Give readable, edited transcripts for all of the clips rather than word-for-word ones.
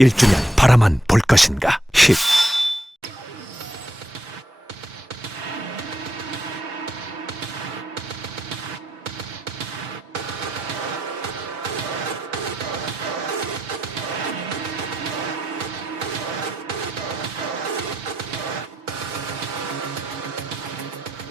1주년 바라만 볼 것인가 힛.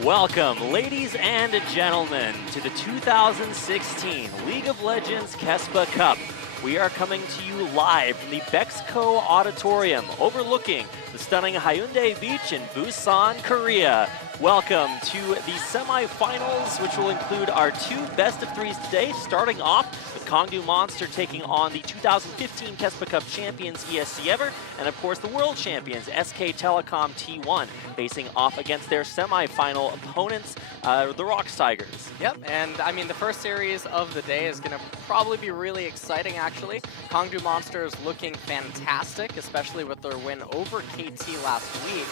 Welcome, ladies and gentlemen, to the 2016 League of Legends KeSPA Cup. We are coming to you live from the Bexco Auditorium, overlooking the stunning Haeundae Beach in Busan, Korea. Welcome to the semifinals, which will include our two best of threes today, starting off with KONGDOO Monster taking on the 2015 KeSPA Cup champions ESC Ever, and of course the world champions SK Telecom T1, facing off against their semifinal opponents, the Rocks Tigers. Yep, and I mean the first series of the day is going to probably be really exciting actually. KONGDOO Monster is looking fantastic, especially with their win over KT last week.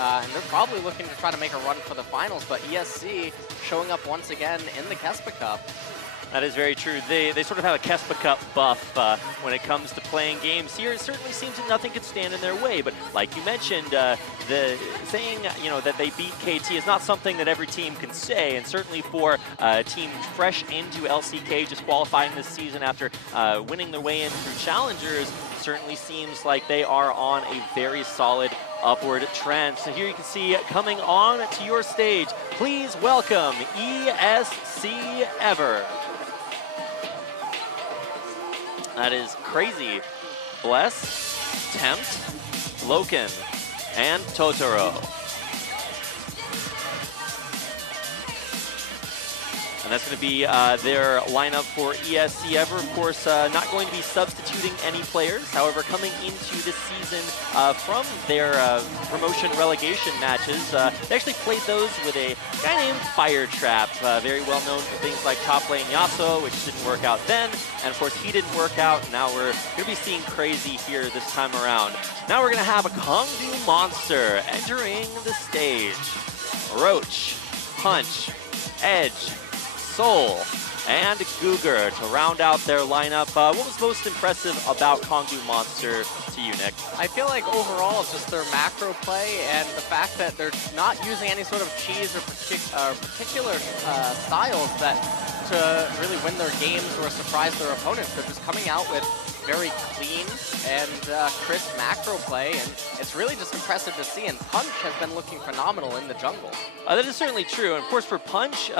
And they're probably looking to try to make a run for the finals, but ESC showing up once again in the KeSPA Cup. That is very true. They sort of have a KeSPA Cup buff when it comes to playing games here. It certainly seems that nothing could stand in their way, but like you mentioned, the saying that they beat KT is not something that every team can say, and certainly for a team fresh into LCK, just qualifying this season after winning their way in through Challengers, certainly seems like they are on a very solid upward trend. So here you can see coming on to your stage, please welcome ESC Ever. That is Crazy, Bless, Tempt, Loken, and Totoro. And that's going to be their lineup for ESC Ever. Of course, not going to be substituting any players. However, coming into this season from their promotion relegation matches, they actually played those with a guy named Firetrap, very well known for things like top lane Yasuo, which didn't work out then. And of course, he didn't work out. Now we're going to be seeing Crazy here this time around. Now we're going to have a KONGDOO Monster entering the stage. Roach, Punch, Edge, Soul, and Googer to round out their lineup. What was most impressive about KONGDOO Monster to you, Nick? I feel like overall it's just their macro play and the fact that they're not using any sort of cheese or particular styles that to really win their games or surprise their opponents. They're just coming out with very clean and crisp macro play, and it's really just impressive to see. And Punch has been looking phenomenal in the jungle. That is certainly true. And of course, for Punch,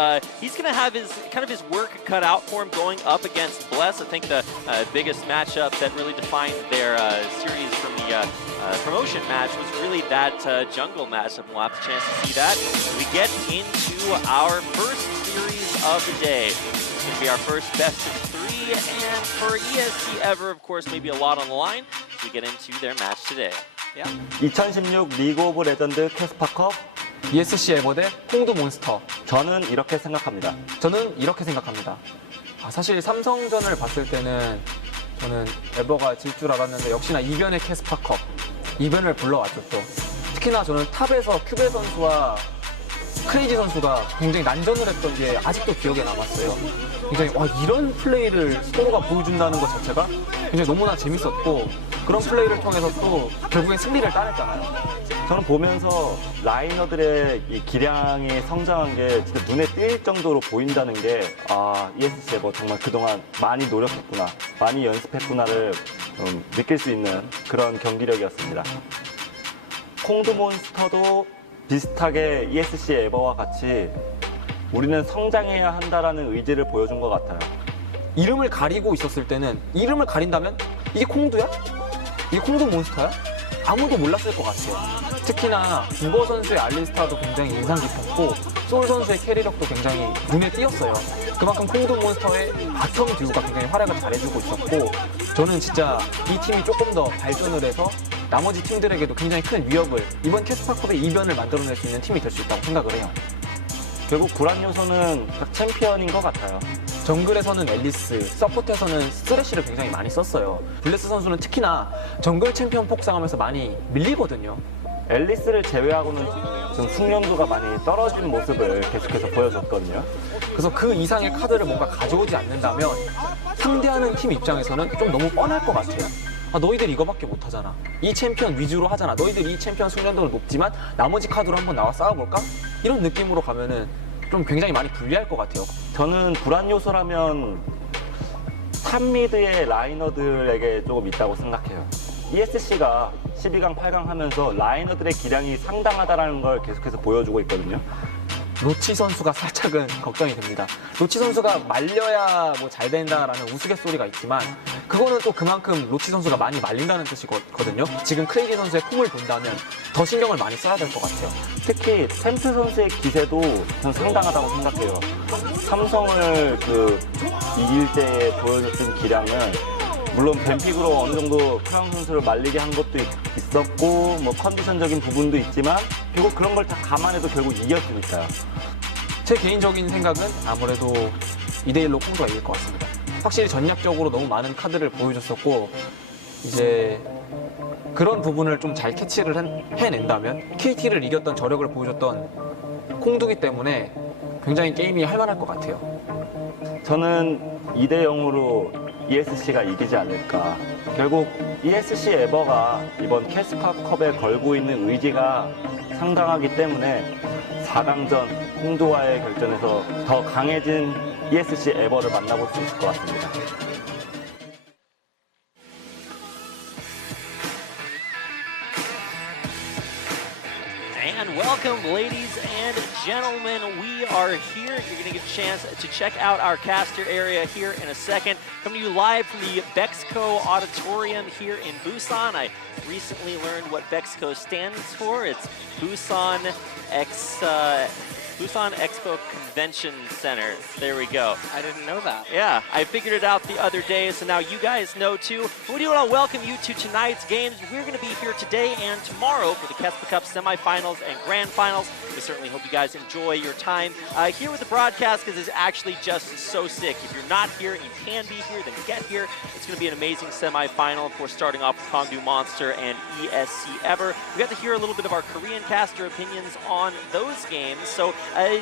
he's going to have his his work cut out for him going up against Bless. I think the biggest matchup that really defined their series from the promotion match was really that jungle matchup. We'll have a chance to see that. We get into our first series of the day. It's going to be our first best of three, and for ESC Ever, of course, maybe a lot on the line as we get into their match today. Yeah. 2016 리그 오브 레전드 캐스파컵 ESC 에버 대 콩도 몬스터. 저는 이렇게 생각합니다. 저는 이렇게 생각합니다. 사실 삼성전을 봤을 때는 저는 에버가 질 줄 알았는데 역시나 이변의 캐스파컵, 이변을 불러왔죠 또. 특히나 저는 탑에서 큐베 선수와 크레이지 선수가 굉장히 난전을 했던 게 아직도 기억에 남았어요. 굉장히 이런 플레이를 서로가 보여준다는 것 자체가 굉장히 너무나 재밌었고, 그런 플레이를 통해서 또 결국엔 승리를 따냈잖아요. 저는 보면서 라이너들의 이 기량이 성장한 게 진짜 눈에 띌 정도로 보인다는 게 ESC 에버 정말 그동안 많이 노력했구나, 많이 연습했구나를 느낄 수 있는 그런 경기력이었습니다. 콩도 몬스터도 비슷하게 ESC 에버와 같이 우리는 성장해야 한다라는 의지를 보여준 것 같아요. 이름을 가리고 있었을 때는, 이름을 가린다면 이게 콩도야? 이게 콩도 몬스터야? 아무도 몰랐을 것 같아요. 특히나 구버 선수의 알리스타도 굉장히 인상 깊었고, 소울 선수의 캐리력도 굉장히 눈에 띄었어요. 그만큼 콩도 몬스터의 바텀 듀오가 굉장히 활약을 잘해주고 있었고, 저는 진짜 이 팀이 조금 더 발전을 해서 나머지 팀들에게도 굉장히 큰 위협을, 이번 캐스파컵의 이변을 만들어낼 수 있는 팀이 될 수 있다고 생각을 해요. 결국 불안 요소는 딱 챔피언인 것 같아요. 정글에서는 앨리스, 서포트에서는 쓰레쉬를 굉장히 많이 썼어요. 블레스 선수는 특히나 정글 챔피언 폭상하면서 많이 밀리거든요. 앨리스를 제외하고는 좀 숙련도가 많이 떨어지는 모습을 계속해서 보여줬거든요. 그래서 그 이상의 카드를 뭔가 가져오지 않는다면 상대하는 팀 입장에서는 좀 너무 뻔할 것 같아요. 아, 너희들 이거밖에 못하잖아. 이 챔피언 위주로 하잖아. 너희들 이 챔피언 숙련도는 높지만 나머지 카드로 한번 나와 싸워볼까? 이런 느낌으로 가면은 좀 굉장히 많이 불리할 것 같아요. 저는 불안 요소라면 탑미드의 라이너들에게 조금 있다고 생각해요. ESC가 12강, 8강 하면서 라이너들의 기량이 상당하다는 걸 계속해서 보여주고 있거든요. 로치 선수가 살짝은 걱정이 됩니다. 로치 선수가 말려야 뭐 잘 된다라는 우스갯소리가 있지만 그거는 또 그만큼 로치 선수가 많이 말린다는 뜻이거든요. 지금 크레이지 선수의 폼을 본다면 더 신경을 많이 써야 될 것 같아요. 특히 템트 선수의 기세도 전 상당하다고 생각해요. 삼성을 이길 때 보여줬던 기량은 물론 뱀픽으로 어느 정도 크라운 선수를 말리게 한 것도 있었고 뭐 컨디션적인 부분도 있지만 결국 그런 걸 다 감안해도 결국 이겼으니까요. 제 개인적인 생각은 아무래도 2대1로 콩도가 이길 것 같습니다. 확실히 전략적으로 너무 많은 카드를 보여줬었고 이제 그런 부분을 좀 잘 캐치를 해낸다면 KT를 이겼던 저력을 보여줬던 콩두기 때문에 굉장히 게임이 할만할 것 같아요. 저는 2대0으로 ESC가 이기지 않을까. 결국 ESC 에버가 이번 캐스파 컵에 걸고 있는 의지가 상당하기 때문에 4강전 콩도와의 결전에서 더 강해진 ESC 에버를 만나볼 수 있을 것 같습니다. And welcome, ladies and gentlemen. We are here. You're going to get a chance to check out our caster area here in a second. Coming to you live from the Bexco Auditorium here in Busan. I recently learned what Bexco stands for. It's Busan Expo Convention Center. There we go. I didn't know that. Yeah, I figured it out the other day, so now you guys know too. We do want to welcome you to tonight's games. We're going to be here today and tomorrow for the KeSPA Cup semifinals and grand finals. We certainly hope you guys enjoy your time here with the broadcast because it's actually just so sick. If you're not here and you can be here, then get here. It's going to be an amazing semifinal. Of course, starting off with KONGDOO Monster and ESC Ever. We got to hear a little bit of our Korean caster opinions on those games. So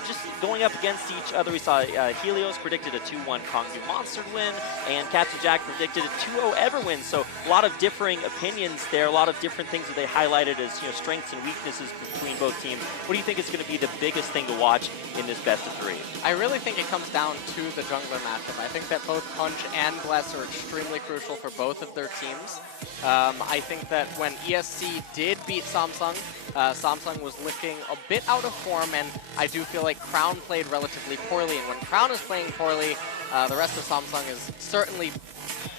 just going up against each other, we saw Helios predicted a 2-1 KONGDOO Monster win, and Captain Jack predicted a 2-0 Ever win. So a lot of differing opinions there, a lot of different things that they highlighted as strengths and weaknesses between both teams. What do you think is going to be the biggest thing to watch in this best of three? I really think it comes down to the jungler matchup. I think that both Punch and Bless are extremely crucial for both of their teams. I think that when ESC did beat Samsung, Samsung was looking a bit out of form, and I do feel like Crown played relatively poorly. And when Crown is playing poorly, the rest of Samsung is certainly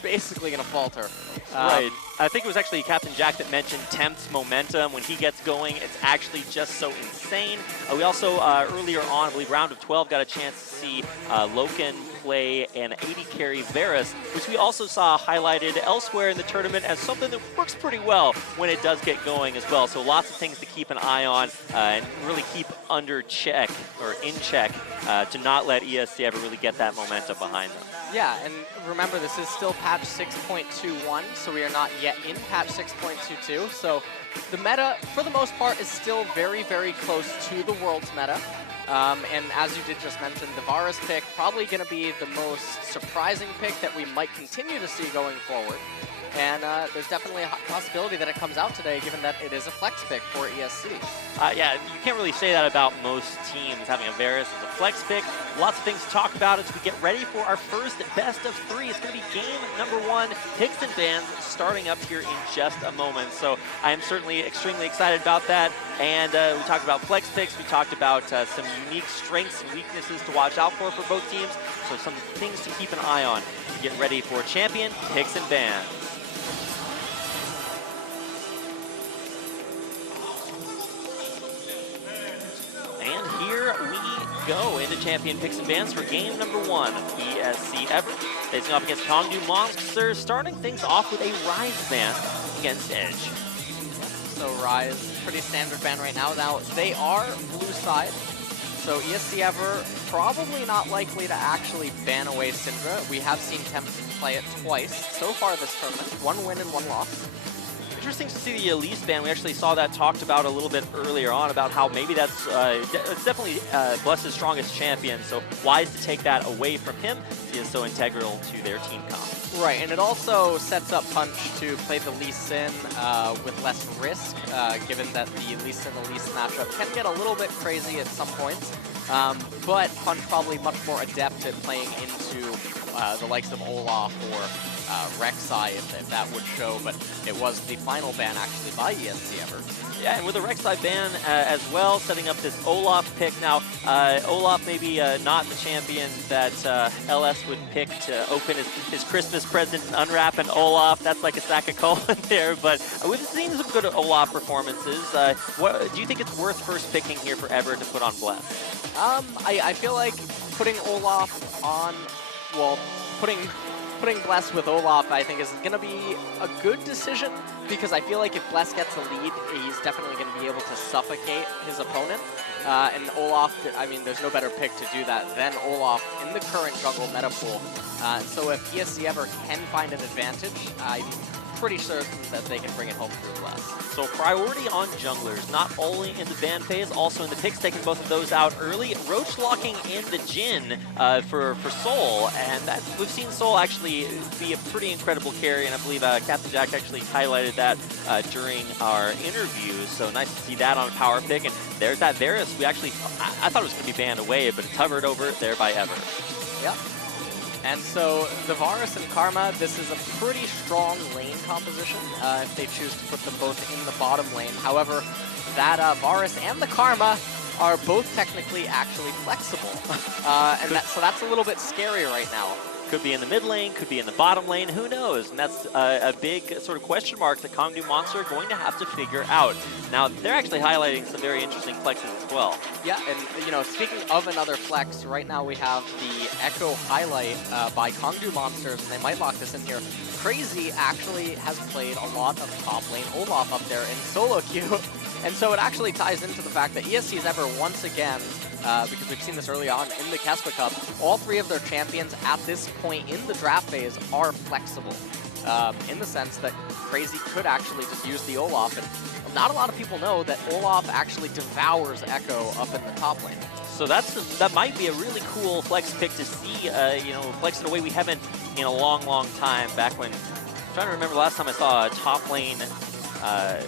basically going to falter. Right. I think it was actually Captain Jack that mentioned Tempt's momentum. When he gets going, it's actually just so insane. We also, earlier on, I believe round of 12, got a chance to see Loken play an 80 carry Varus, which we also saw highlighted elsewhere in the tournament as something that works pretty well when it does get going as well. So lots of things to keep an eye on and really keep under check or in check to not let ESC ever really get that momentum behind them. Yeah, and remember, this is still patch 6.21, so we are not yet in patch 6.22. So the meta, for the most part, is still very, very close to the world's meta. And as you did just mention, the Varus pick probably going to be the most surprising pick that we might continue to see going forward. And there's definitely a possibility that it comes out today, given that it is a flex pick for ESC. Yeah, you can't really say that about most teams, having a Varus as a flex pick. Lots of things to talk about as we get ready for our first best of three. It's going to be game number 1, picks and bans, starting up here in just a moment. So I am certainly extremely excited about that. And we talked about flex picks. We talked about some unique strengths and weaknesses to watch out for both teams. So some things to keep an eye on to get ready for champion picks and bans. Go into champion picks and bans for game number 1, ESC Ever, facing off against KONGDOO Monster, starting things off with a Rise ban against Edge. So Rise, pretty standard ban right now. Now, they are blue side, so ESC Ever probably not likely to actually ban away Syndra. We have seen Tempt play it twice so far this tournament, 1 win and 1 loss. Interesting to see the Elise ban. We actually saw that talked about a little bit earlier on about how maybe that's it's definitely Bless's strongest champion, so wise to take that away from him. He is so integral to their team comp. Right, and it also sets up Punch to play the Lee Sin with less risk, given that the Lee Sin Elise matchup can get a little bit crazy at some points. But Punch probably much more adept at playing into the likes of Olaf or Rek'Sai if that would show, but it was the final ban actually by ESC Ever. Yeah, and with the Rek'Sai ban as well, setting up this Olaf pick. Now, Olaf maybe not the champion that LS would pick to open his Christmas present and unwrap an Olaf. That's like a sack of coal in there, but we've seen some good Olaf performances. What, do you think it's worth first picking here for Ever to put on Bless? I feel like putting Olaf on, well, putting Bless with Olaf, I think, is going to be a good decision, because I feel like if Bless gets a lead, he's definitely going to be able to suffocate his opponent. And Olaf, I mean, there's no better pick to do that than Olaf in the current jungle meta pool. And so if ESC Ever can find an advantage, I'm pretty certain that they can bring it home through Bless. So priority on junglers, not only in the ban phase, also in the picks, taking both of those out early. Roach locking in the Jhin for Soul, and that, we've seen Soul actually be a pretty incredible carry, and I believe Captain Jack actually highlighted that during our interview, so nice to see that on a power pick. And there's that Varus. We actually, I thought it was going to be banned away, but it's hovered over there by Ever. Yep. And so the Varus and Karma, this is a pretty strong lane composition if they choose to put them both in the bottom lane. However, that Varus and the Karma are both technically actually flexible. So that's a little bit scary right now. Could be in the mid lane, could be in the bottom lane, who knows? And that's a big sort of question mark that KONGDOO Monster are going to have to figure out. Now, they're actually highlighting some very interesting flexes as well. Yeah, and you know, speaking of another flex, right now we have the Echo highlight by KONGDOO Monsters, and they might lock this in here. Crazy actually has played a lot of top lane Olaf up there in solo queue, and so it actually ties into the fact that ESC's Ever once again, because we've seen this early on in the KeSPA Cup, all three of their champions at this point in the draft phase are flexible, in the sense that Crazy could actually just use the Olaf, and not a lot of people know that Olaf actually devours Echo up in the top lane. So that might be a really cool flex pick to see, you know, flex in a way we haven't in a long, long time. Back when, I'm trying to remember the last time I saw a top lane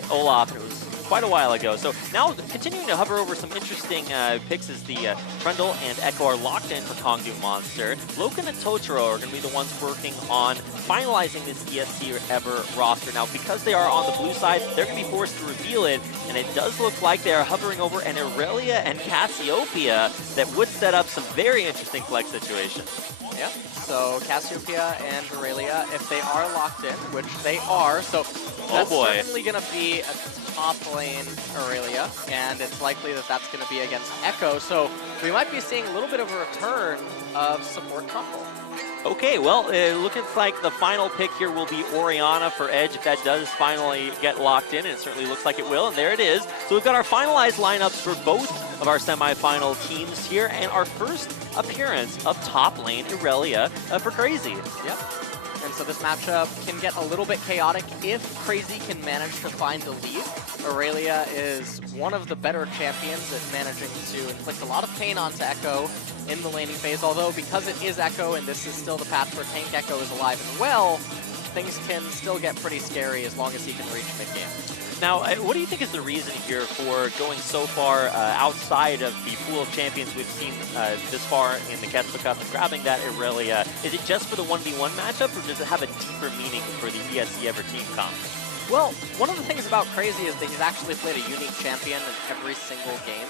Olaf, it was quite a while ago. So now continuing to hover over some interesting picks as the Trundle and Echo are locked in for KONGDOO Monster. Loken and Totoro are going to be the ones working on finalizing this ESC Ever roster. Now, because they are on the blue side, they're going to be forced to reveal it, and it does look like they are hovering over an Irelia and Cassiopeia that would set up some very interesting flex situations. Yep, so Cassiopeia and Irelia, if they are locked in, which they are, so that's certainly going to be a top lane Irelia, and it's likely that that's going to be against Echo, so we might be seeing a little bit of a return of support Trundle. Okay, well, looking like the final pick here will be Orianna for Edge if that does finally get locked in, and it certainly looks like it will, and there it is. So we've got our finalized lineups for both of our semifinal teams here, and our first appearance of top lane Irelia for Crazy. Yep. And so this matchup can get a little bit chaotic if Crazy can manage to find the lead. Irelia is one of the better champions at managing to inflict a lot of pain onto Echo in the laning phase, although because it is Echo and this is still the patch where Tank Echo is alive and well, things can still get pretty scary as long as he can reach mid-game. Now, what do you think is the reason here for going so far outside of the pool of champions we've seen this far in the KeSPA Cup and grabbing that Irelia? Is it just for the 1v1 matchup, or does it have a deeper meaning for the ESC Ever team comp? Well, one of the things about Crazy is that he's actually played a unique champion in every single game.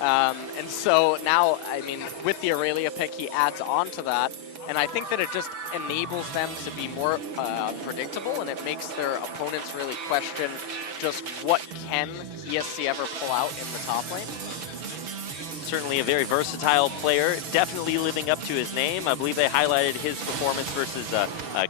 And so now, I mean, with the Irelia pick, he adds on to that. And I think that it just enables them to be more predictable, and it makes their opponents really question just what can ESC Ever pull out in the top lane. Certainly a very versatile player, definitely living up to his name. I believe they highlighted his performance versus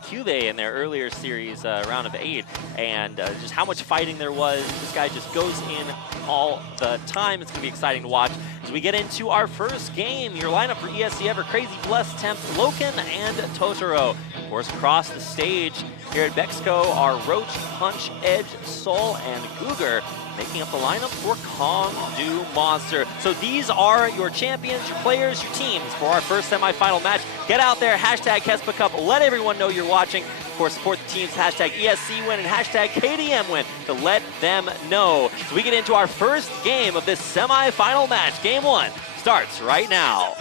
Cube in their earlier series, round of 8, and just how much fighting there was. This guy just goes in all the time. It's going to be exciting to watch. As we get into our first game, your lineup for ESC Ever, Crazy, Bless, Tempt, Loken, and Totoro. Of course, across the stage here at Bexco are Roach, Punch, Edge, Soul, and Googer, making up the lineup for KONGDOO Monster. So these are your champions, your players, your teams for our first semifinal match. Get out there, hashtag KeSPA Cup, let everyone know you're watching. Of course, support the teams, hashtag ESC win and hashtag KDM win to let them know. So we get into our first game of this semifinal match. Game 1 starts right now.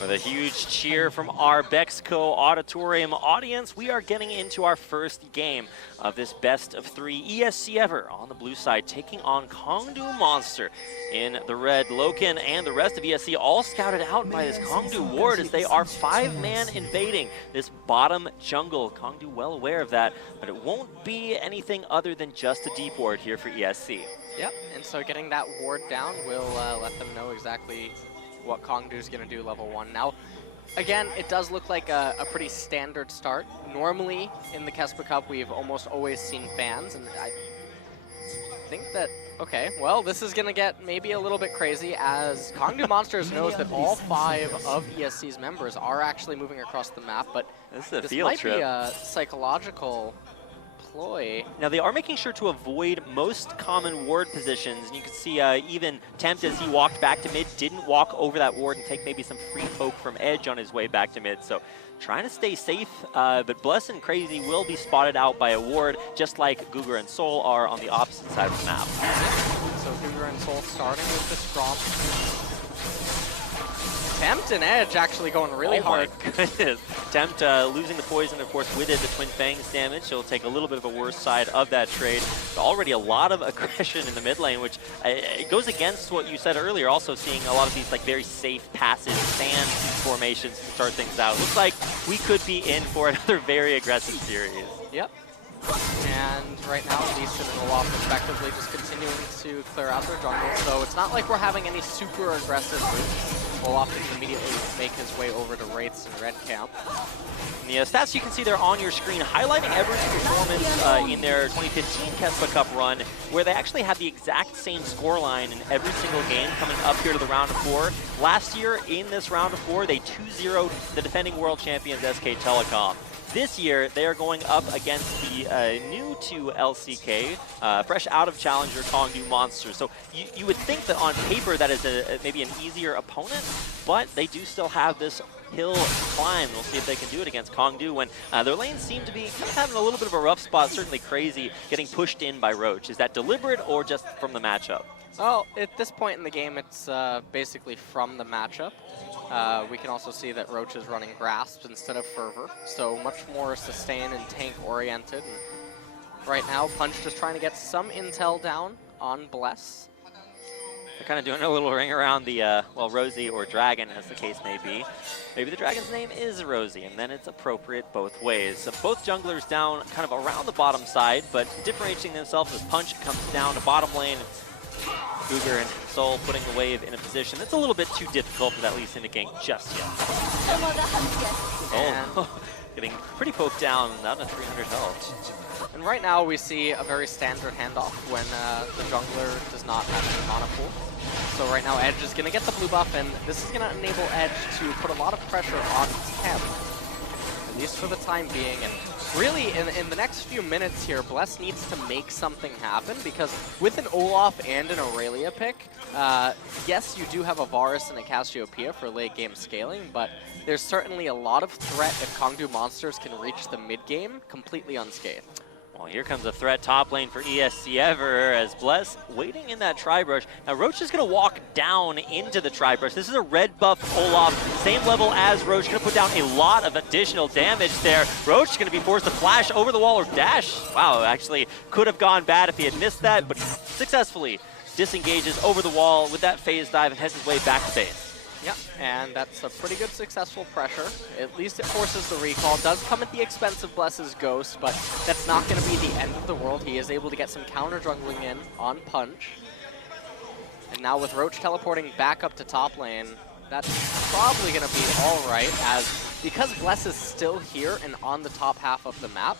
With a huge cheer from our Bexco Auditorium audience, we are getting into our first game of this best of 3 ESC Ever. On the blue side, taking on KONGDOO Monster. In the red, Loken and the rest of ESC all scouted out by this KONGDOO ward as they are 5-man invading this bottom jungle. KONGDOO well aware of that, but it won't be anything other than just a deep ward here for ESC. Yep, and so getting that ward down will let them know exactly what KONGDOO is going to do level 1. Now, again, it does look like a pretty standard start. Normally, in the KeSPA Cup, we've almost always seen fans, and I think that, okay, well, this is going to get maybe a little bit crazy as KONGDOO Monsters knows that all 5 of ESC's members are actually moving across the map, but this might be a psychological ploy. Now they are making sure to avoid most common ward positions, and you can see even Tempt as he walked back to mid didn't walk over that ward and take maybe some free poke from Edge on his way back to mid, so trying to stay safe, but Bless and Crazy will be spotted out by a ward, just like Googer and Soul are on the opposite side of the map. So Googer and Soul starting with the Stromp. Tempt and Edge actually going really hard. Oh my goodness. Tempt losing the poison, of course, with the Twin Fangs damage. She'll take a little bit of a worse side of that trade. But already a lot of aggression in the mid lane, which it goes against what you said earlier, also seeing a lot of these like very safe, passive sand formations to start things out. Looks like we could be in for another very aggressive series. Yep. And right now, Leeson and Olaf respectively just continuing to clear out their jungle. So it's not like we're having any super aggressive moves. Olaf can immediately make his way over to Wraiths and Red Camp. And the stats you can see there on your screen highlighting Ever's performance in their 2015 KeSPA Cup run, where they actually had the exact same scoreline in every single game coming up here to the round of 4. Last year in this round of 4, they 2-0'd the defending world champions SK Telecom. This year, they are going up against the new to LCK, fresh out of Challenger KONGDOO Monster. So you would think that on paper that is maybe an easier opponent, but they do still have this hill climb. We'll see if they can do it against KONGDOO when their lanes seem to be kind of having a little bit of a rough spot, certainly Crazy getting pushed in by Roach. Is that deliberate or just from the matchup? Well, at this point in the game, it's basically from the matchup. We can also see that Roach is running Grasp instead of Fervor, so much more sustain and tank oriented. And right now, Punch just trying to get some intel down on Bless. They're kind of doing a little ring around the, well, Rosie or Dragon, as the case may be. Maybe the Dragon's name is Rosie, and then it's appropriate both ways. So both junglers down kind of around the bottom side, but differentiating themselves as Punch comes down to bottom lane. Googer and Soul putting the wave in a position that's a little bit too difficult for that Lee Sin to gank just yet. Oh, getting pretty poked down, down to 300 health. And right now we see a very standard handoff when the jungler does not have any mana pool. So right now Edge is going to get the blue buff, and this is going to enable Edge to put a lot of pressure on Tempt, at least for the time being. And really, in the next few minutes here, Bless needs to make something happen, because with an Olaf and an Aurelia pick, yes, you do have a Varus and a Cassiopeia for late game scaling, but there's certainly a lot of threat if KONGDOO Monsters can reach the mid game completely unscathed. Well, here comes a threat top lane for ESC Ever as Bless waiting in that Tri-Brush. Now Roach is going to walk down into the Tri-Brush. This is a red buff Olaf, same level as Roach. Going to put down a lot of additional damage there. Roach is going to be forced to flash over the wall or dash. Wow, actually could have gone bad if he had missed that, but successfully disengages over the wall with that phase dive and heads his way back to base. Yeah, and that's a pretty good successful pressure. At least it forces the recall. Does come at the expense of Bless's Ghost, but that's not going to be the end of the world. He is able to get some counter jungling in on Punch. And now with Roach teleporting back up to top lane, that's probably going to be all right, as because Bless is still here and on the top half of the map,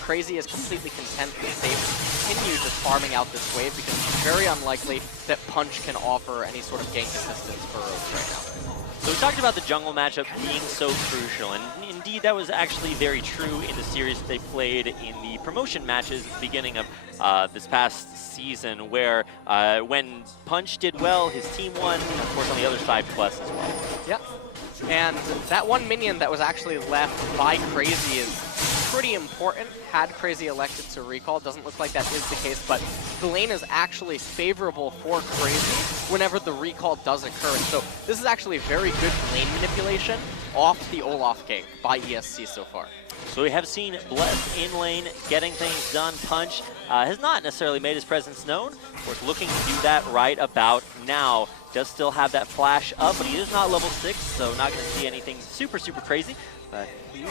Crazy is completely content and safe to continue just farming out this wave, because it's very unlikely that Punch can offer any sort of gank assistance for Roach right now. So we talked about the jungle matchup being so crucial, and indeed that was actually very true in the series that they played in the promotion matches at the beginning of this past season, where when Punch did well, his team won, and of course on the other side, Bless as well. Yeah, and that one minion that was actually left by Crazy is pretty important. Had Crazy elected to recall, doesn't look like that is the case, but the lane is actually favorable for Crazy whenever the recall does occur. And so this is actually very good lane manipulation off the Olaf gank by ESC so far. So we have seen Bless in lane, getting things done. Punch has not necessarily made his presence known. Of course, looking to do that right about now. Does still have that flash up, but he is not level 6, so not going to see anything super crazy. But here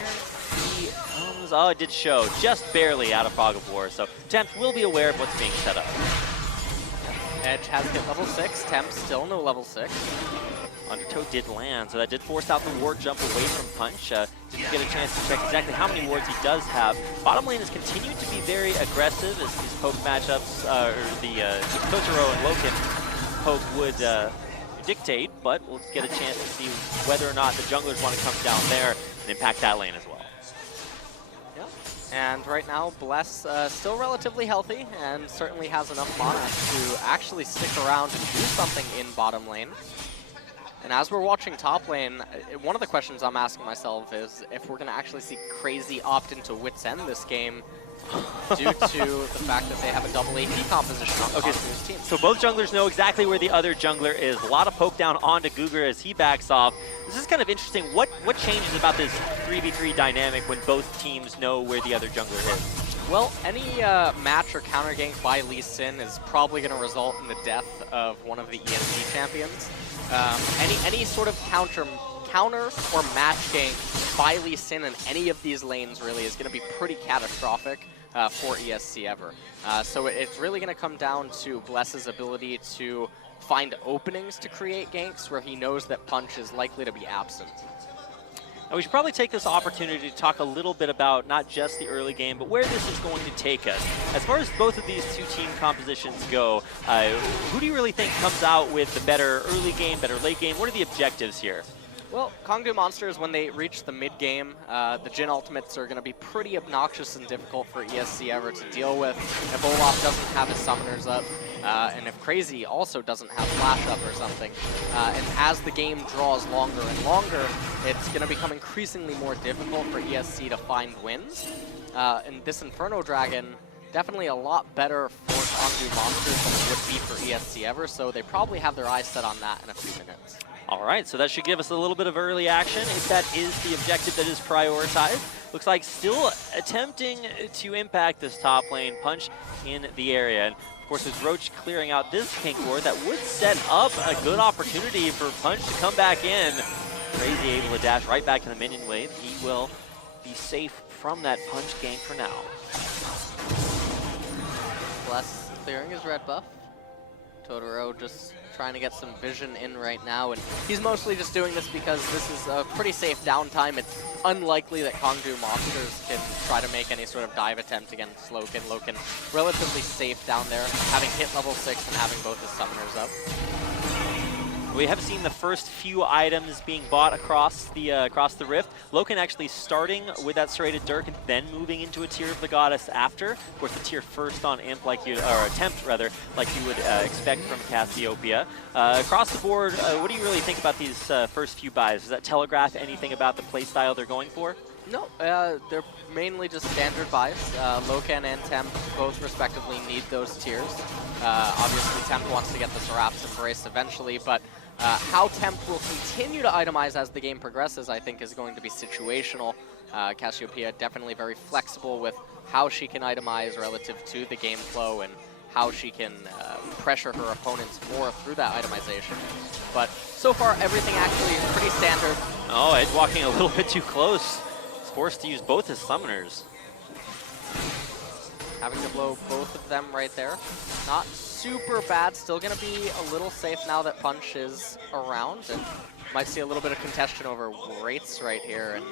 he comes. Oh, it did show just barely out of Fog of War. So Tempt will be aware of what's being set up. Edge has hit level 6. Tempt still no level 6. Undertow did land, so that did force out the ward jump away from Punch. Didn't get a chance to check exactly how many wards he does have. Bottom lane has continued to be very aggressive as these poke matchups, or the Totoro and Loken poke would dictate, but we'll get a chance to see whether or not the junglers want to come down there and impact that lane as well. Yeah, and right now Bless still relatively healthy and certainly has enough mana to actually stick around and do something in bottom lane. And as we're watching top lane, one of the questions I'm asking myself is if we're going to actually see Crazy opt into Wit's End this game due to the fact that they have a double AP composition on his team. So both junglers know exactly where the other jungler is. A lot of poke down onto Guger as he backs off. This is kind of interesting. What changes about this 3v3 dynamic when both teams know where the other jungler is? Well, any match or counter gank by Lee Sin is probably going to result in the death of one of the ESC champions. Any sort of counter or match gank by Lee Sin in any of these lanes really is going to be pretty catastrophic for ESC ever. So it's really going to come down to Bless's ability to find openings to create ganks where he knows that Punch is likely to be absent. And we should probably take this opportunity to talk a little bit about not just the early game, but where this is going to take us. As far as both of these two team compositions go, who do you really think comes out with the better early game, better late game? What are the objectives here? Well, KONGDOO Monsters, when they reach the mid-game, the Jhin ultimates are going to be pretty obnoxious and difficult for ESC ever to deal with. If Olaf doesn't have his summoners up, and if Crazy also doesn't have flash up or something, and as the game draws longer and longer, it's going to become increasingly more difficult for ESC to find wins. And this Inferno Dragon, definitely a lot better for KONGDOO Monsters than it would be for ESC ever, so they probably have their eyes set on that in a few minutes. All right, so that should give us a little bit of early action if that is the objective that is prioritized. Looks like still attempting to impact this top lane. Punch in the area. And of course, with Roach clearing out this pink ward, that would set up a good opportunity for Punch to come back in. Crazy able to dash right back to the minion wave. He will be safe from that Punch gank for now. Bless clearing his red buff. Totoro just trying to get some vision in right now, and he's mostly just doing this because this is a pretty safe downtime. It's unlikely that KONGDOO Monsters can try to make any sort of dive attempt against Loken. Loken relatively safe down there, having hit level 6 and having both his summoners up. We have seen the first few items being bought across the rift. Loken actually starting with that serrated dirk and then moving into a Tear of the Goddess after. Of course, the Tear first on Imp, like you, or Attempt rather, like you would expect from Cassiopeia. Across the board, what do you really think about these first few buys? Does that telegraph anything about the playstyle they're going for? No, they're mainly just standard buys. Loken and Tempt both respectively need those tiers. Obviously, Tempt wants to get the Seraph's Embrace eventually, but how Tempt will continue to itemize as the game progresses, I think, is going to be situational. Cassiopeia definitely very flexible with how she can itemize relative to the game flow and how she can pressure her opponents more through that itemization. But so far, everything actually is pretty standard. Oh, Edge walking a little bit too close. He's forced to use both his summoners. Having to blow both of them right there. Not super bad. Still going to be a little safe now that Punch is around. And might see a little bit of contention over Wraiths right here. And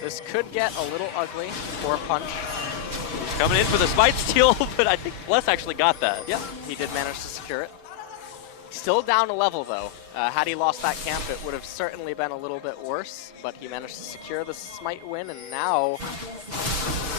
this could get a little ugly for Punch. He's coming in for the Spite Steal, but I think Bless actually got that. Yep, he did manage to secure it. Still down a level, though. Had he lost that camp, it would have certainly been a little bit worse, but he managed to secure the Smite win, and now...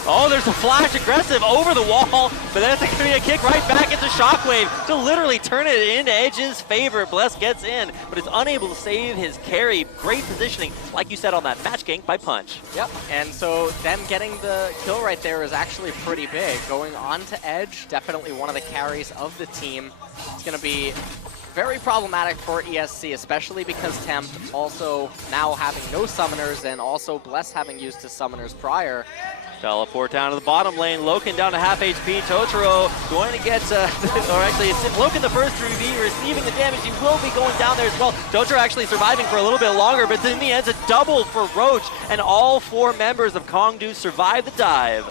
Oh, there's a flash aggressive over the wall, but that's going to be a kick right back into Shockwave to literally turn it into Edge's favor. Bless gets in, but is unable to save his carry. Great positioning, like you said, on that match gank by Punch. Yep, and so them getting the kill right there is actually pretty big. Going on to Edge, definitely one of the carries of the team. It's going to be very problematic for ESC, especially because Tempt also now having no summoners and also Bless having used his summoners prior. Teleport down to the bottom lane. Loken down to half HP. Totoro going to get, or actually it's Loken the first to be receiving the damage. He will be going down there as well. Totoro actually surviving for a little bit longer, but in the end it's a double for Roach, and all 4 members of KONGDOO survive the dive.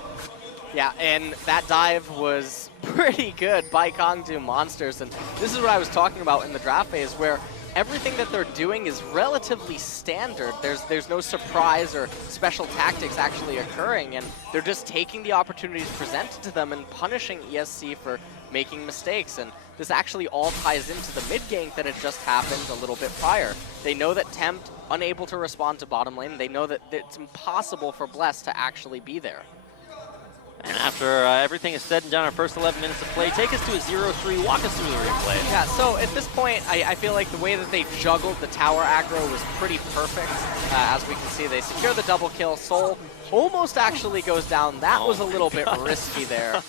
Yeah, and that dive was pretty good by KONGDOO Monsters, and this is what I was talking about in the draft phase, where everything that they're doing is relatively standard. There's no surprise or special tactics actually occurring, and they're just taking the opportunities presented to them and punishing ESC for making mistakes. And this actually all ties into the mid gank that had just happened a little bit prior. They know that Tempt unable to respond to bottom lane. They know that it's impossible for Bless to actually be there. And after everything is said and done, our first 11 minutes of play, take us to a 0-3, walk us through the replay. Yeah, so at this point, I feel like the way that they juggled the tower aggro was pretty perfect. As we can see, they secure the double kill. Soul almost actually goes down. That was a little bit risky there.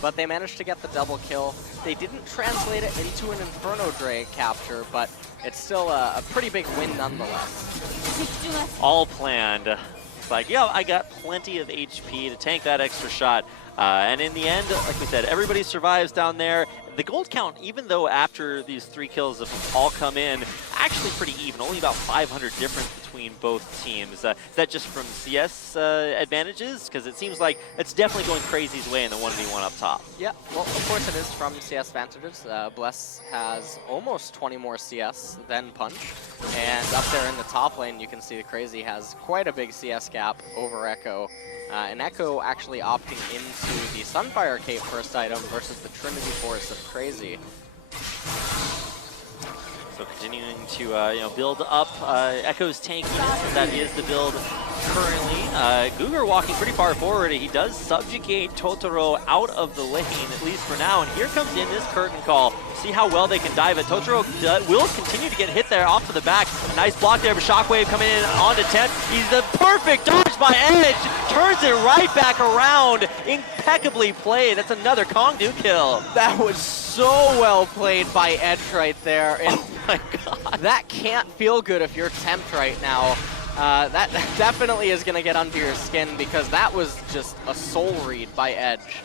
But they managed to get the double kill. They didn't translate it into an Inferno Drake capture, but it's still a pretty big win nonetheless. All planned. It's like, yeah, I got plenty of HP to tank that extra shot. And in the end, like we said, everybody survives down there. The gold count, even though after these 3 kills have all come in, actually pretty even. Only about 500 difference between both teams. Is that just from CS advantages? Because it seems like it's definitely going Crazy's way in the 1v1 up top. Yeah, well, of course it is from CS advantages. Bless has almost 20 more CS than Punch. And up there in the top lane, you can see the Crazy has quite a big CS gap over Echo. And Echo actually opting into the Sunfire Cape first item versus the Trinity Force of Crazy. So continuing to build up Echo's tankiness, that is the build currently. Guger walking pretty far forward. He does subjugate Totoro out of the lane, at least for now. And here comes in this curtain call. See how well they can dive it. Totoro will continue to get hit there off to the back. A nice block there, but Shockwave coming in onto Tempt. He's the perfect dodge by Edge. Turns it right back around. Impeccably played. That's another KONGDOO kill. That was so well played by Edge right there. And oh my god. That can't feel good if you're Tempt right now. That definitely is going to get under your skin because that was just a soul read by Edge.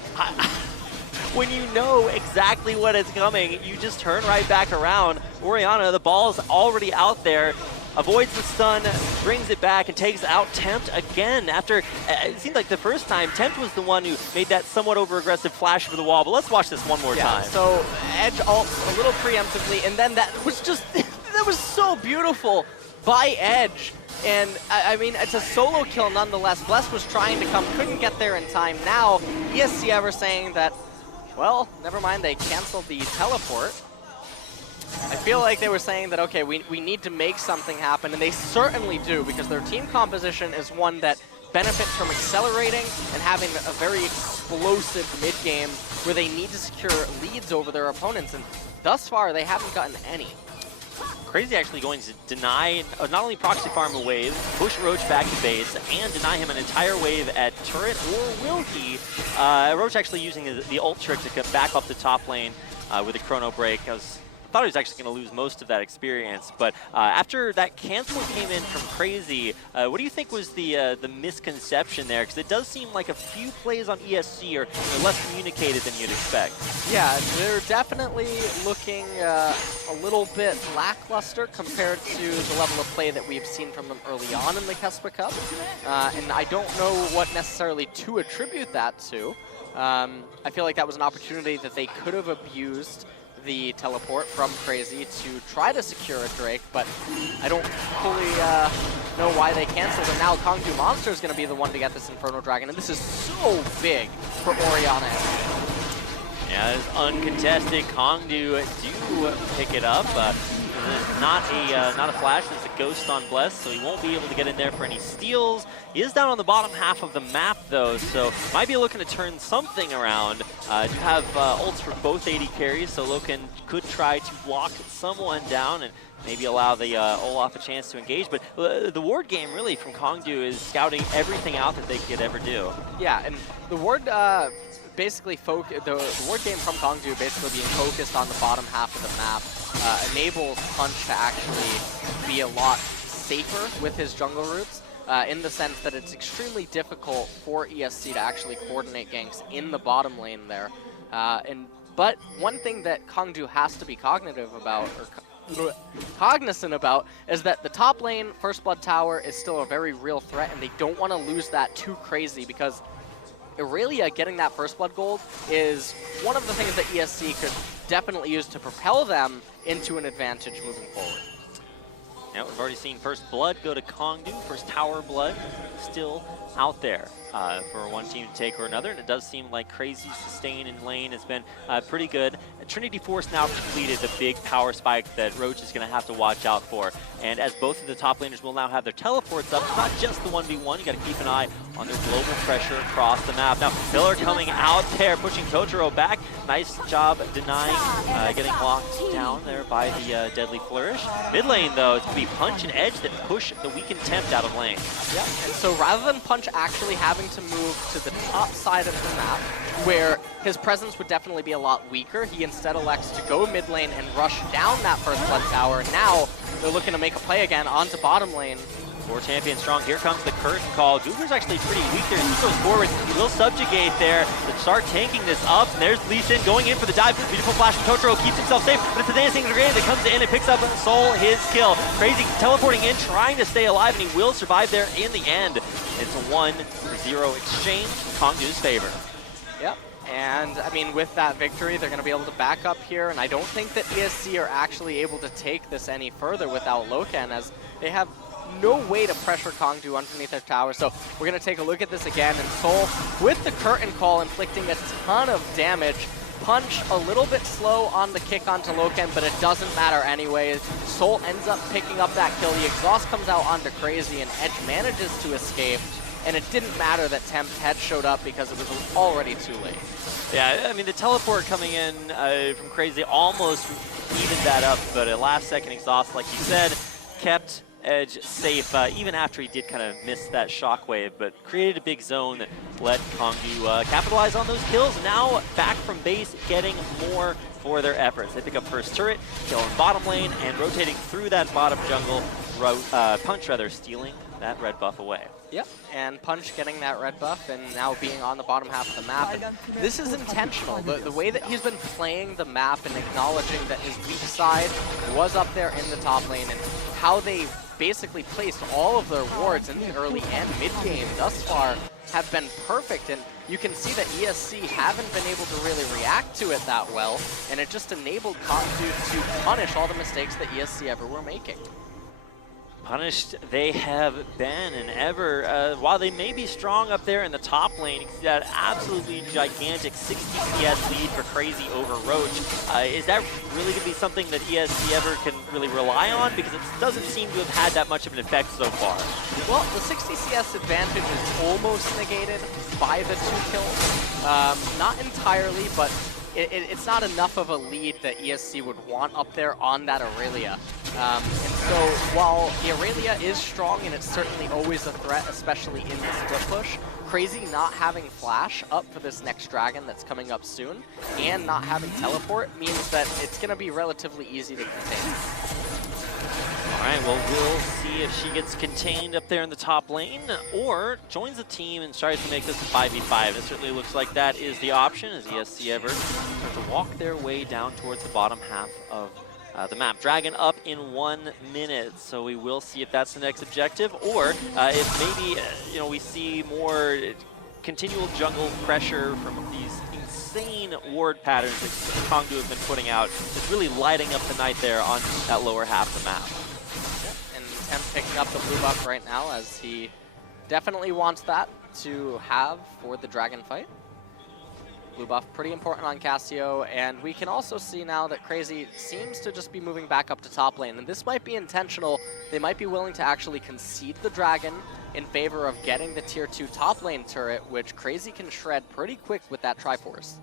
When you know exactly what is coming, you just turn right back around. Oriana, the ball's already out there, avoids the stun, brings it back, and takes out Tempt again. After, it seemed like the first time, Tempt was the one who made that somewhat over-aggressive flash over the wall, but let's watch this one more time. So Edge ults a little preemptively, and then that was just, that was so beautiful by Edge. And, I mean, it's a solo kill nonetheless. Bless was trying to come, couldn't get there in time. Now, ESC ever saying that, well, never mind, they canceled the teleport. I feel like they were saying that, okay, we need to make something happen, and they certainly do, because their team composition is one that benefits from accelerating and having a very explosive mid-game where they need to secure leads over their opponents, and thus far, they haven't gotten any. Crazy actually going to deny not only proxy farm a wave, push Roach back to base, and deny him an entire wave at turret, or will he? Roach actually using the ult trick to get back up the top lane with a chrono break. That was thought he was actually going to lose most of that experience. But after that cancel came in from Crazy, what do you think was the misconception there? Because it does seem like a few plays on ESC are less communicated than you'd expect. Yeah, they're definitely looking a little bit lackluster compared to the level of play that we've seen from them early on in the KeSPA Cup. And I don't know what necessarily to attribute that to. I feel like that was an opportunity that they could have abused the teleport from Crazy to try to secure a Drake, but I don't fully know why they canceled. And now KONGDOO Monster is going to be the one to get this Inferno Dragon, and this is so big for Orianna. Yeah, it's uncontested. KONGDOO do pick it up. Not a flash, it's a ghost on Bless, so he won't be able to get in there for any steals. He is down on the bottom half of the map though, so might be looking to turn something around. Do have ults for both AD carries, so Loken could try to block someone down and maybe allow the Olaf a chance to engage. But the ward game really from KONGDOO is scouting everything out that they could ever do. Yeah, and the ward basically the ward game from KONGDOO basically being focused on the bottom half of the map enables Punch to actually be a lot safer with his jungle roots, in the sense that it's extremely difficult for ESC to actually coordinate ganks in the bottom lane there. But one thing that KONGDOO has to be cognizant about is that the top lane First Blood Tower is still a very real threat, and they don't want to lose that too crazy, because Irelia getting that First Blood gold is one of the things that ESC could definitely use to propel them into an advantage moving forward. Now we've already seen First Blood go to KONGDOO, First Tower Blood still out there for one team to take or another, and it does seem like Crazy's sustain in lane has been pretty good. Trinity Force now completed the big power spike that Roach is going to have to watch out for, and as both of the top laners will now have their teleports up, it's not just the 1v1, you got to keep an eye on their global pressure across the map. Now Pillar coming out there, pushing Totoro back, nice job denying, getting locked down there by the Deadly Flourish. Mid lane though, it's going to be Punch and Edge that push the weakened Tempt out of lane. Yeah, and so rather than Punch actually having to move to the top side of the map, where his presence would definitely be a lot weaker, he instead elects to go mid lane and rush down that First Blood Tower. Now they're looking to make a play again onto bottom lane. 4 champion strong. Here comes the curtain call. Goober's actually pretty weak there. He goes forward. He will subjugate there to start tanking this up. And there's Lee Sin going in for the dive. Beautiful flash from Totoro. Keeps himself safe. But it's a dancing grenade that comes in and picks up Soul his kill. Crazy teleporting in, trying to stay alive, and he will survive there in the end. It's a 1-0 exchange in KONGDOO's favor. Yep. And, I mean, with that victory, they're going to be able to back up here. And I don't think that ESC are actually able to take this any further without Loken, as they have no way to pressure KONGDOO underneath their tower. So we're going to take a look at this again. And Soul, with the curtain call, inflicting a ton of damage. Punch a little bit slow on the kick onto Loken, but it doesn't matter anyway. Soul ends up picking up that kill. The exhaust comes out onto Crazy, and Edge manages to escape. And it didn't matter that Tempt had showed up because it was already too late. Yeah, I mean, the teleport coming in from Crazy almost evened that up, but a last-second exhaust, like you said, kept Edge safe, even after he did kind of miss that shockwave, but created a big zone that let KONGDOO capitalize on those kills. Now back from base, getting more for their efforts. They pick up first turret, killing bottom lane, and rotating through that bottom jungle, Punch rather stealing that red buff away. Yep, and Punch getting that red buff and now being on the bottom half of the map. And this is intentional. The way that he's been playing the map and acknowledging that his weak side was up there in the top lane, and how they basically placed all of their wards in the early and mid game thus far have been perfect. And you can see that ESC haven't been able to really react to it that well, and it just enabled KONGDOO to punish all the mistakes that ESC ever were making. Punished they have been, and ever, while they may be strong up there in the top lane, you can see that absolutely gigantic 60 CS lead for Crazy over Roach. Is that really going to be something that ESC ever can really rely on? Because it doesn't seem to have had that much of an effect so far. Well, the 60 CS advantage is almost negated by the 2 kills. Not entirely, but it's not enough of a lead that ESC would want up there on that Irelia. And so while the Irelia is strong and it's certainly always a threat, especially in the split push, Crazy not having Flash up for this next dragon that's coming up soon, and not having Teleport means that it's going to be relatively easy to contain. All right, well, we'll see if she gets contained up there in the top lane or joins the team and tries to make this a 5v5. It certainly looks like that is the option as ESC Ever start to walk their way down towards the bottom half of the map. Dragon up in 1 minute, so we will see if that's the next objective, or if maybe we see more continual jungle pressure from these insane ward patterns that KONGDOO have been putting out. It's really lighting up the night there on that lower half of the map. And Temp picking up the blue buff right now as he definitely wants that to have for the dragon fight. Blue buff pretty important on Cassio, and we can also see now that Crazy seems to just be moving back up to top lane, and this might be intentional. They might be willing to actually concede the dragon in favor of getting the tier 2 top lane turret, which Crazy can shred pretty quick with that Triforce.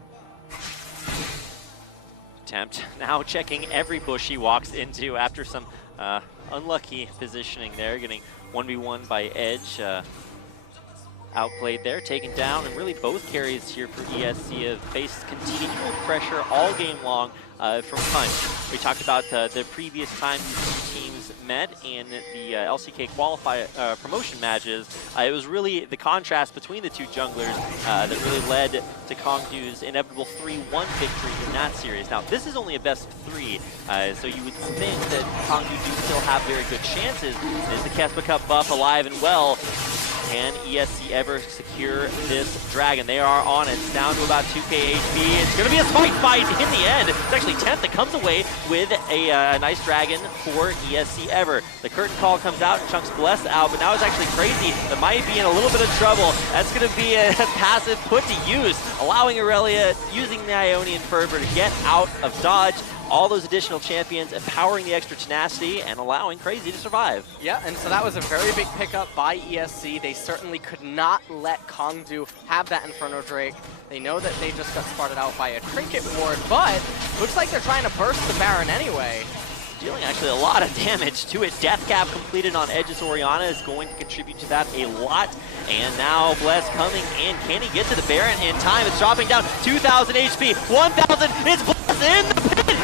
Tempt now checking every bush he walks into after some unlucky positioning there, getting 1v1 by Edge. Outplayed there, taken down, and really both carries here for ESC have faced continual pressure all game long from Punch. We talked about the previous time these two teams met in the LCK promotion matches. It was really the contrast between the two junglers that really led to KONGDOO's inevitable 3-1 victory in that series. Now, this is only a best of 3, so you would think that KONGDOO do still have very good chances. Is the KeSPA Cup buff alive and well? Can ESC Ever secure this dragon? They are on it. It's down to about 2k HP. It's going to be a smite fight in the end. It's actually Tempt that comes away with a nice dragon for ESC Ever. The curtain call comes out, chunks Bless out, but now it's actually Crazy that might be in a little bit of trouble. That's going to be a passive put to use, allowing Aurelia using the Ionian Fervor to get out of dodge. All those additional champions empowering the extra tenacity and allowing Crazy to survive. Yeah, and so that was a very big pickup by ESC. They certainly could not let KONGDOO have that Inferno Drake. They know that they just got started out by a Trinket Ward, but looks like they're trying to burst the Baron anyway. Dealing actually a lot of damage to it. Death Cap completed on Edge's Orianna is going to contribute to that a lot. And now Bless coming in. Can he get to the Baron in time? It's dropping down 2,000 HP. 1,000. It's Bless in the pit.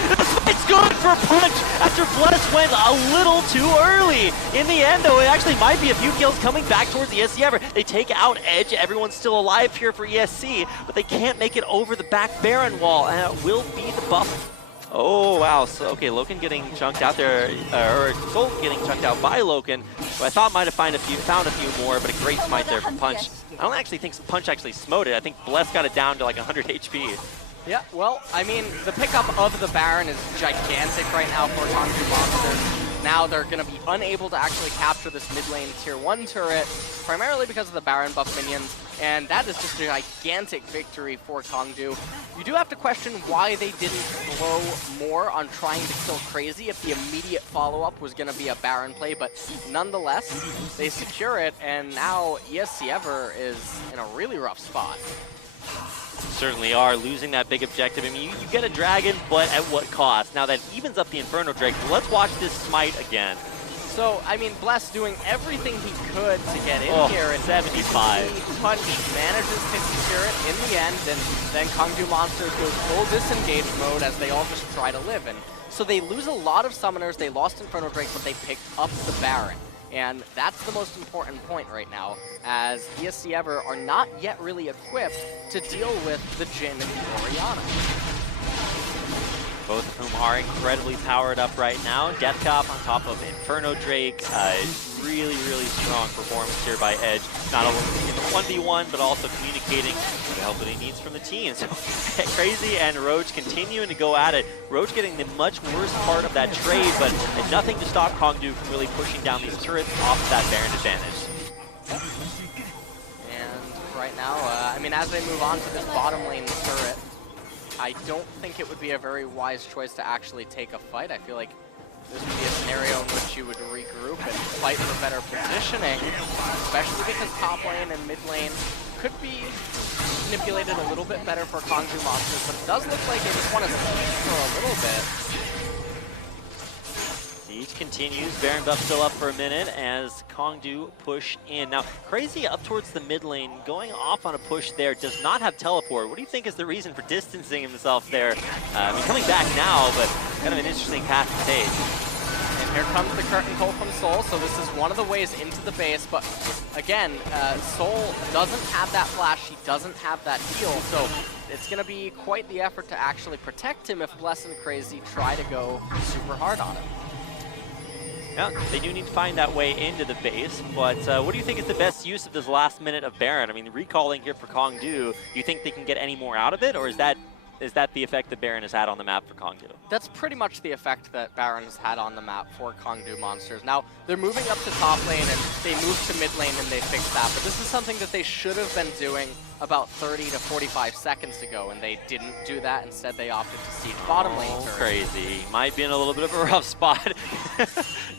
It's good for Punch after Bless went a little too early. In the end, though, it actually might be a few kills coming back towards ESC Ever. They take out Edge. Everyone's still alive here for ESC, but they can't make it over the back Baron wall, and it will be the buff. Oh, wow. So, okay, Loken getting chunked out there, or Soul getting chunked out by Loken, who I thought might have found a few more, but a great smite there from Punch. I don't actually think Punch actually smote it. I think Bless got it down to like 100 HP. Yeah, well, I mean, the pickup of the Baron is gigantic right now for KONGDOO Monsters. Now they're going to be unable to actually capture this mid lane tier 1 turret, primarily because of the Baron buff minions, and that is just a gigantic victory for KONGDOO. You do have to question why they didn't blow more on trying to kill Crazy if the immediate follow-up was going to be a Baron play, but nonetheless, they secure it, and now ESC Ever is in a really rough spot. Certainly are, losing that big objective. I mean, you get a dragon, but at what cost? Now that evens up the Inferno Drake. Let's watch this smite again. So, I mean, Bless doing everything he could to get in here, and 75. Punch manages to secure it in the end, and then KONGDOO Monsters goes full disengage mode as they all just try to live. And so they lose a lot of summoners, they lost Inferno Drake, but they picked up the Baron. And that's the most important point right now, as ESC Ever are not yet really equipped to deal with the Jhin and the Orianna. Both of whom are incredibly powered up right now. Death Cop on top of Inferno Drake. Really, really strong performance here by Edge. Not only in the 1v1, but also communicating the help that he needs from the team. So Crazy and Roach continuing to go at it. Roach getting the much worse part of that trade, but nothing to stop KONGDOO from really pushing down these turrets off of that Baron advantage. And right now, I mean, as they move on to this bottom lane turret, I don't think it would be a very wise choice to actually take a fight. I feel like this would be a scenario in which you would regroup and fight for better positioning, especially because top lane and mid lane could be manipulated a little bit better for KONGDOO Monsters, but it does look like they just want to siege for a little bit. Siege continues. Baron buff still up for a minute as KONGDOO push in. Now, Crazy up towards the mid lane, going off on a push there, does not have teleport. What do you think is the reason for distancing himself there? I mean, coming back now, but kind of an interesting path to take. And here comes the curtain call from Soul, so this is one of the ways into the base, but again, Soul doesn't have that flash, he doesn't have that heal, so it's going to be quite the effort to actually protect him if Bless and Crazy try to go super hard on him. Yeah, they do need to find that way into the base, but what do you think is the best use of this last minute of Baron? I mean, recalling here for KONGDOO, do you think they can get any more out of it, or is that the effect that Baron has had on the map for KONGDOO? That's pretty much the effect that Baron has had on the map for KONGDOO Monsters. Now, they're moving up to top lane, and they moved to mid lane, and they fixed that, but this is something that they should have been doing about 30 to 45 seconds ago, and they didn't do that. Instead, they opted to siege bottom lane turret. Crazy. Might be in a little bit of a rough spot.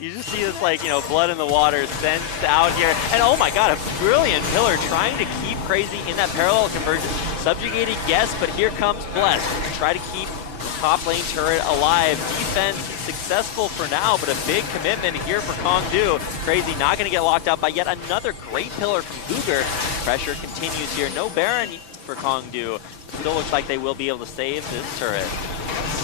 You just see this, like, you know, blood in the water sensed out here. And oh my god, a brilliant pillar trying to keep Crazy in that parallel convergence. Subjugated, yes, but here comes Bless. Try to keep the top lane turret alive. Defense successful for now, but a big commitment here for KONGDOO. Crazy not going to get locked out by yet another great pillar from Cougar. Pressure continues here. No Baron for KONGDOO. Still looks like they will be able to save this turret.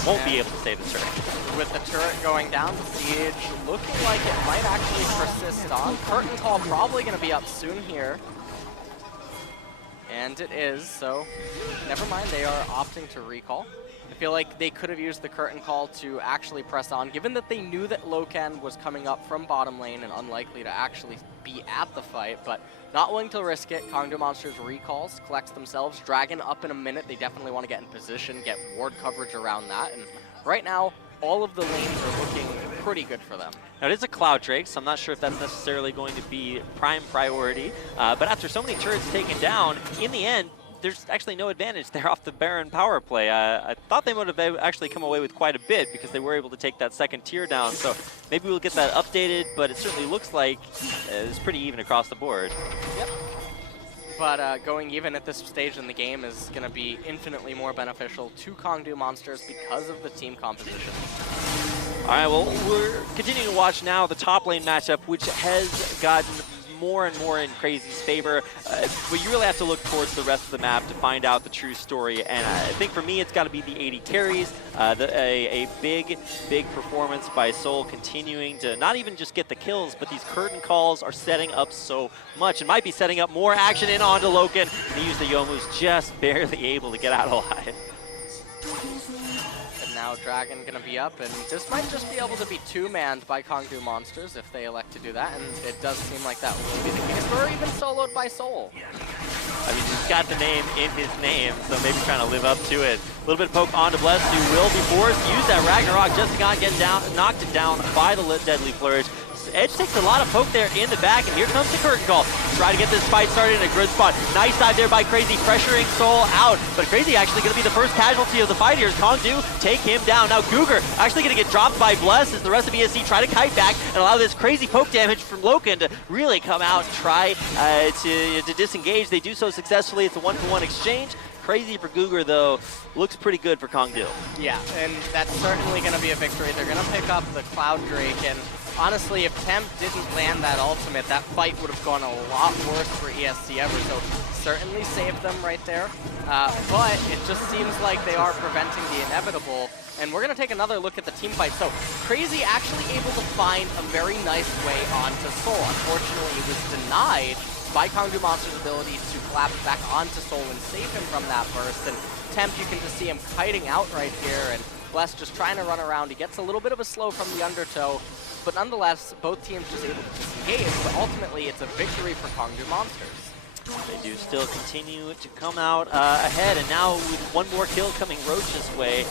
Won't be able to save the turret. With the turret going down, the siege looking like it might actually persist on. Curtain call probably going to be up soon here. And it is, so never mind, they are opting to recall. I feel like they could have used the curtain call to actually press on, given that they knew that Loken was coming up from bottom lane and unlikely to actually be at the fight, but not willing to risk it. KONGDOO Monsters recalls, collects themselves. Dragon up in a minute. They definitely want to get in position, get ward coverage around that, and right now, all of the lanes are looking pretty good for them. Now, it is a Cloud Drake, so I'm not sure if that's necessarily going to be prime priority, but after so many turrets taken down, in the end, there's actually no advantage there off the Baron power play. I thought they would have actually come away with quite a bit because they were able to take that second tier down, so maybe we'll get that updated, but it certainly looks like it's pretty even across the board. Yep. But going even at this stage in the game is going to be infinitely more beneficial to KONGDOO Monsters because of the team composition. All right, well, we're continuing to watch now the top lane matchup, which has gotten more and more in Crazy's favor, but you really have to look towards the rest of the map to find out the true story, and I think for me it's got to be the 80 carries, a big performance by Soul, continuing to not even just get the kills, but these curtain calls are setting up so much, and might be setting up more action in onto Loken. They use the Youmu's just barely able to get out alive. Now Dragon gonna be up, and this might just be able to be two-manned by KONGDOO Monsters if they elect to do that, and it does seem like that will be the case, or even soloed by Soul. I mean, he's got the name in his name, so maybe trying to live up to it. A little bit of poke onto Bless, who will be forced to use that Ragnarok just to not get down, knocked it down by the Deadly Flourish. Edge takes a lot of poke there in the back, and here comes the curtain call. Try to get this fight started in a good spot. Nice dive there by Crazy, pressuring Soul out. But Crazy actually going to be the first casualty of the fight here as KONGDOO take him down. Now Cougar actually going to get dropped by Bless as the rest of ESC try to kite back and allow this crazy poke damage from Loken to really come out and try to disengage. They do so successfully. It's a one-for-one exchange. Crazy for Cougar, though, looks pretty good for KONGDOO. Yeah, and that's certainly going to be a victory. They're going to pick up the Cloud Drake, and honestly, if Temp didn't land that ultimate, that fight would have gone a lot worse for ESC ever, so certainly saved them right there. But it just seems like they are preventing the inevitable, and we're going to take another look at the team fight. So Crazy actually able to find a very nice way onto Soul. Unfortunately, it was denied by KONGDOO Monster's ability to collapse back onto Soul and save him from that burst. And Temp, you can just see him kiting out right here, and Bless just trying to run around. He gets a little bit of a slow from the undertow, but nonetheless, both teams just able to disengage, but ultimately it's a victory for KONGDOO Monsters. They do still continue to come out ahead, and now with one more kill coming Roach's way,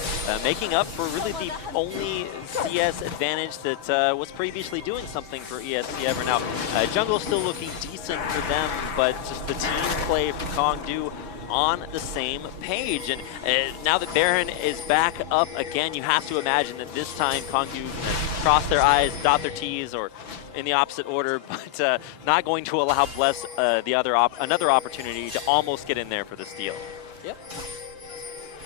making up for really the only CS advantage that was previously doing something for ESC ever. Now, jungle still looking decent for them, but just the team play for KONGDOO on the same page. And now that Baron is back up again, you have to imagine that this time KONGDOO cross their I's, dot their T's, or in the opposite order, but not going to allow Bless another opportunity to almost get in there for the steal. Yep.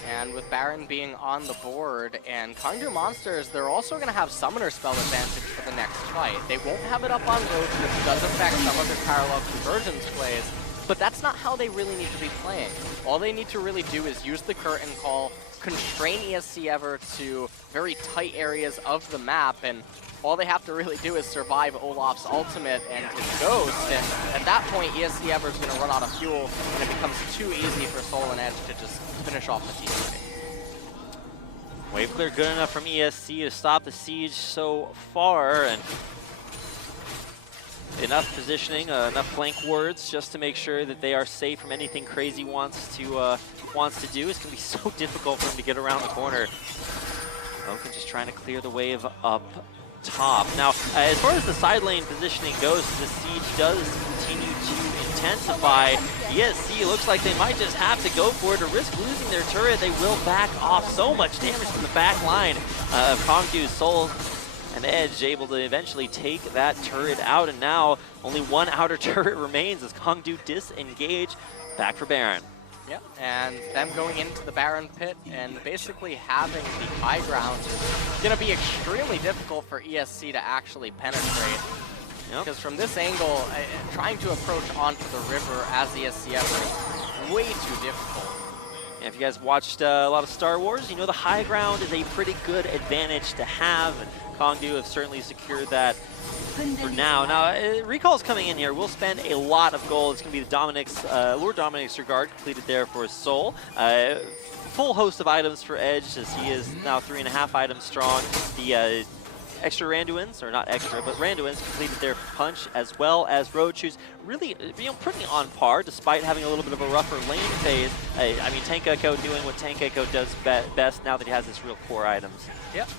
And with Baron being on the board and KONGDOO Monsters, they're also going to have Summoner Spell advantage for the next fight. They won't have it up on Roach, which does affect some of their parallel convergence plays, but that's not how they really need to be playing. All they need to really do is use the Curtain Call, constrain ESC Ever to very tight areas of the map, and all they have to really do is survive Olaf's ultimate and his ghost, and at that point ESC Ever is going to run out of fuel, and it becomes too easy for Soul and Edge to just finish off the team. Wave clear good enough from ESC to stop the siege so far, and enough positioning, enough flank wards just to make sure that they are safe from anything Crazy wants to do. It's going to be so difficult for him to get around the corner. Loken just trying to clear the wave up top. Now, as far as the side lane positioning goes, the siege does continue to intensify. ESC looks like they might just have to go for it to risk losing their turret. They will back off. So much damage from the back line of KONGDOO's Soul and Edge, able to eventually take that turret out, and now only one outer turret remains as KONGDOO disengage. Back for Baron. Yep, and them going into the Baron pit and basically having the high ground is going to be extremely difficult for ESC to actually penetrate. Because from this angle, trying to approach onto the river as ESC Ever is way too difficult. And if you guys watched a lot of Star Wars, you know the high ground is a pretty good advantage to have, and KONGDOO have certainly secured that for now. Now, Recall's coming in here. We'll spend a lot of gold. It's going to be the Dominic's, Lord Dominic's Regard completed there for his Soul. Full host of items for Edge, as he is now 3.5 items strong. The extra Randuins, or not extra, but Randuins completed their punch, as well as Roach, who's really pretty on par, despite having a little bit of a rougher lane phase. I mean, Tank Echo doing what Tank Echo does best now that he has his real core items. Yep.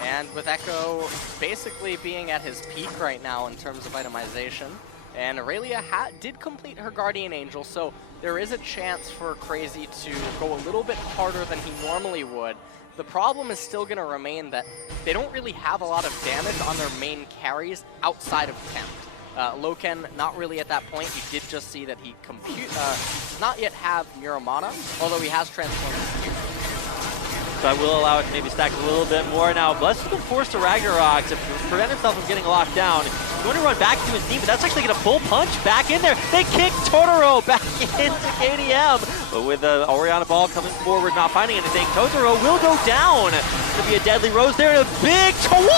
And with Echo basically being at his peak right now in terms of itemization, and Aurelia did complete her Guardian Angel, so there is a chance for Crazy to go a little bit harder than he normally would. The problem is still going to remain that they don't really have a lot of damage on their main carries outside of Tempt. Loken, not really at that point. You did just see that he does not yet have Muramana, although he has transformed his gear. So I will allow it to maybe stack a little bit more. Now, Bless has been forced to Ragnarok to prevent himself from getting locked down. He's going to run back to his team, but that's actually going to pull punch back in there. They kick Totoro back into KDM. But with Oriana Ball coming forward, not finding anything, Totoro will go down. It's going to be a deadly rose there, and a big combo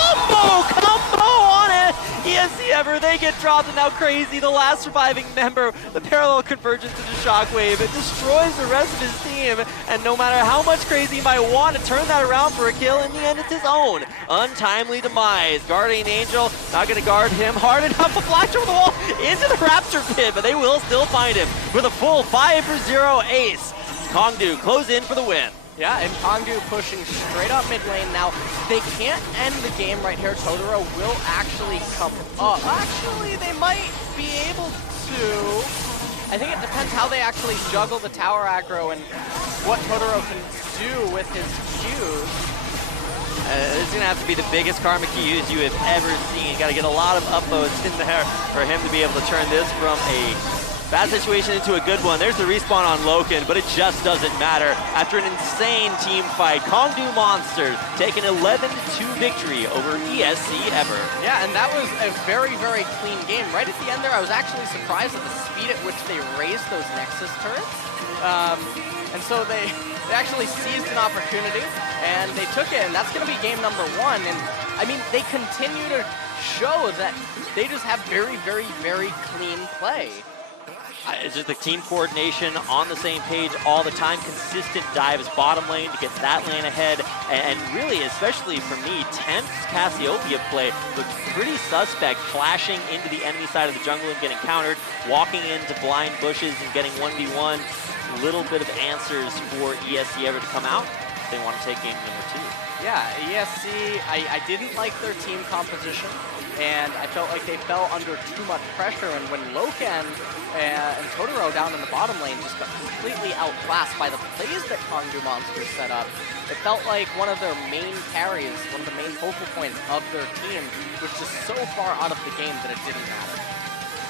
on it. ESC Ever, they get dropped, and now Crazy, the last surviving member, the parallel convergence into Shockwave. It destroys the rest of his team, and no matter how much Crazy might want to turn that around for a kill, in the end it's his own untimely demise. Guardian Angel not going to guard him hard enough. A flash over the wall into the Raptor pit, but they will still find him with a full 5-for-0 ace. KONGDOO close in for the win. Yeah, and KONGDOO pushing straight up mid lane. Now, they can't end the game right here. Totoro will actually come up. Actually, they might be able to. I think it depends how they actually juggle the tower aggro and what Totoro can do with his Qs. This is going to have to be the biggest karma Qs you have ever seen. Got to get a lot of upvotes in there for him to be able to turn this from a bad situation into a good one. There's the respawn on Loken, but it just doesn't matter. After an insane team fight, KONGDOO Monsters take an 11-2 victory over ESC Ever. Yeah, and that was a very, very clean game. Right at the end there, I was actually surprised at the speed at which they raised those Nexus turrets. And so they actually seized an opportunity, and they took it, and that's going to be game number 1. And, I mean, they continue to show that they just have very, very, very clean play. It's just the team coordination on the same page all the time. Consistent dives bottom lane to get that lane ahead. And really, especially for me, Tempt's Cassiopeia play looked pretty suspect, flashing into the enemy side of the jungle and getting countered, walking into blind bushes and getting 1v1. Little bit of answers for ESC Ever to come out if they want to take game number 2. Yeah, ESC, I didn't like their team composition, and I felt like they fell under too much pressure, and when Loken and Totoro down in the bottom lane just got completely outclassed by the plays that KONGDOO Monsters set up, it felt like one of their main carries, one of the main focal points of their team was just so far out of the game that it didn't matter.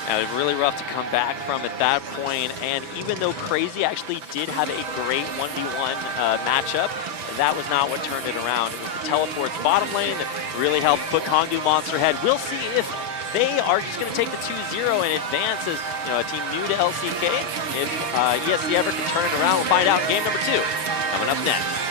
It was really rough to come back from at that point, and even though Crazy actually did have a great 1v1 matchup, that was not what turned it around. It was the teleports bottom lane that really helped put KONGDOO Monster ahead. We'll see if they are just going to take the 2-0 and advance as a team new to LCK. If ESC ever can turn it around, we'll find out in game number 2 coming up next.